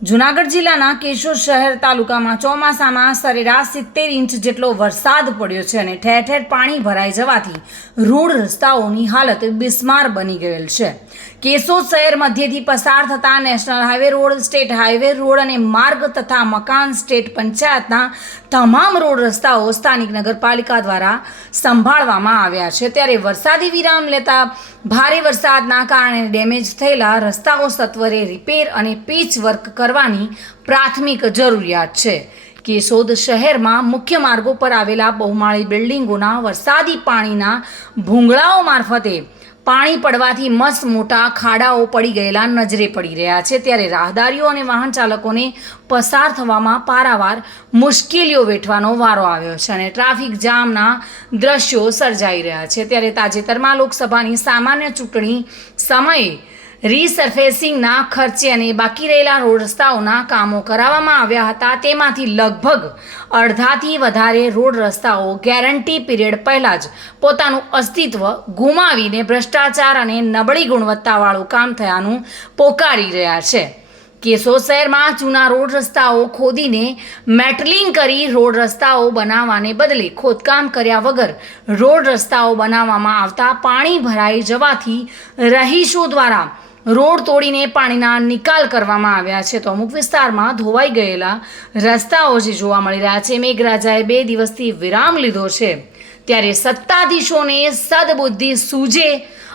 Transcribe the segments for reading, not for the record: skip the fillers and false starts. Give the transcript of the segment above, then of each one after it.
જૂનાગઢ જિલ્લાના કેશોદ શહેર તાલુકામાં ચોમાસામાં સરેરાશ 70 ઇંચ જેટલો વરસાદ પડ્યો છે અને ઠેર ઠેર પાણી ભરાઈ જવાથી રોડ રસ્તાઓની હાલત બિસ્માર બની ગયેલ છે। કેશોદ શહેર મધ્યથી પસાર થતા national highway road, state highway road અને માર્ગ તથા મકાન સ્ટેટ પંચાયતના તમામ રોડ રસ્તાઓ સ્થાનિક નગરપાલિકા દ્વારા સંભાળવામાં આવ્યા છે। ત્યારે વરસાદી વિરામ લેતા ભારે વરસાદના કારણે ડેમેજ થયેલા રસ્તાઓ સત્વરે રિપેર અને પીચ વર્ક કરવાની પ્રાથમિક જરૂરિયાત છે। કેશોદ શહેરમાં મુખ્ય માર્ગો પર આવેલા બહુમાળી બિલ્ડિંગોના વરસાદી પાણીના ભૂંગળાઓ મારફતે પાણી પડવાથી મસ્ત મોટા ખાડાઓ પડી ગયેલા નજરે પડી રહ્યા છે। ત્યારે રાહદારીઓ અને વાહન ચાલકોને પસાર થવામાં પારાવાર મુશ્કેલીઓ વેઠવાનો વારો આવ્યો છે અને ટ્રાફિક જામના દ્રશ્યો સર્જાઈ રહ્યા છે। ત્યારે તાજેતરમાં લોકસભાની સામાન્ય ચૂંટણી સમયે રીસર્ફેસિંગના ખર્ચે અને બાકી રહેલા રોડ રસ્તાઓના કામો કરાવવામાં આવ્યા હતા। તેમાંથી લગભગ અડધાથી વધારે રોડ રસ્તાઓ ગેરંટી પીરિયડ પહેલાં જ પોતાનું અસ્તિત્વ ગુમાવીને ભ્રષ્ટાચાર અને નબળી ગુણવત્તાવાળું કામ થયાનું પોકારી રહ્યા છે। કેશોદ શહેરમાં જૂના રોડ રસ્તાઓ ખોદીને મેટલિંગ કરી રોડ રસ્તાઓ બનાવવાને બદલે ખોદકામ કર્યા વગર રોડ રસ્તાઓ બનાવવામાં આવતા પાણી ભરાઈ જવાથી રહીશો દ્વારા રોડ તોડીને પાણીના નિકાલ કરવામાં આવ્યા છે। તો અમુક વિસ્તારમાં ધોવાઈ ગયેલા રસ્તાઓ જે જોવા મળી રહ્યા છે। મેઘરાજાએ 2 દિવસથી વિરામ લીધો છે, ત્યારે સત્તાધીશોને સદબુદ્ધિ સૂજે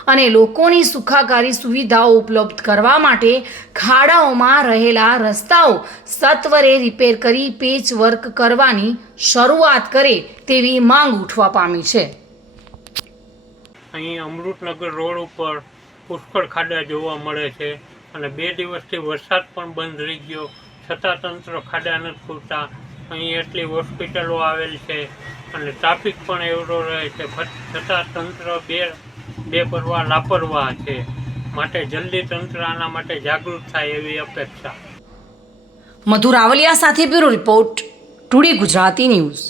અને લોકોની સુખાકારી સુવિધાઓ ઉપલબ્ધ કરવા માટે ખાડાઓમાં રહેલા રસ્તાઓ સત્વરે રિપેર કરી પેચ વર્ક કરવાની શરૂઆત કરે તેવી માંગ ઉઠવા પામી છે। અહીં અમૃતનગર રોડ ઉપર પુષ્કળ ખાડા જોવા મળે છે અને 2 દિવસથી વરસાદ પણ બંધ રહી ગયો છતાં તંત્ર ખાડા નથી પૂરતા। અહીં એટલી હોસ્પિટલો આવેલ છે અને ટ્રાફિક પણ એવડો રહે છે, છતાં તંત્ર બેપરવાહ લાપરવાહ છે। માટે જલ્દી તંત્ર આના માટે જાગૃત થાય એવી અપેક્ષા। મધુ રાવલિયા સાથે bureau report, today Gujarati news.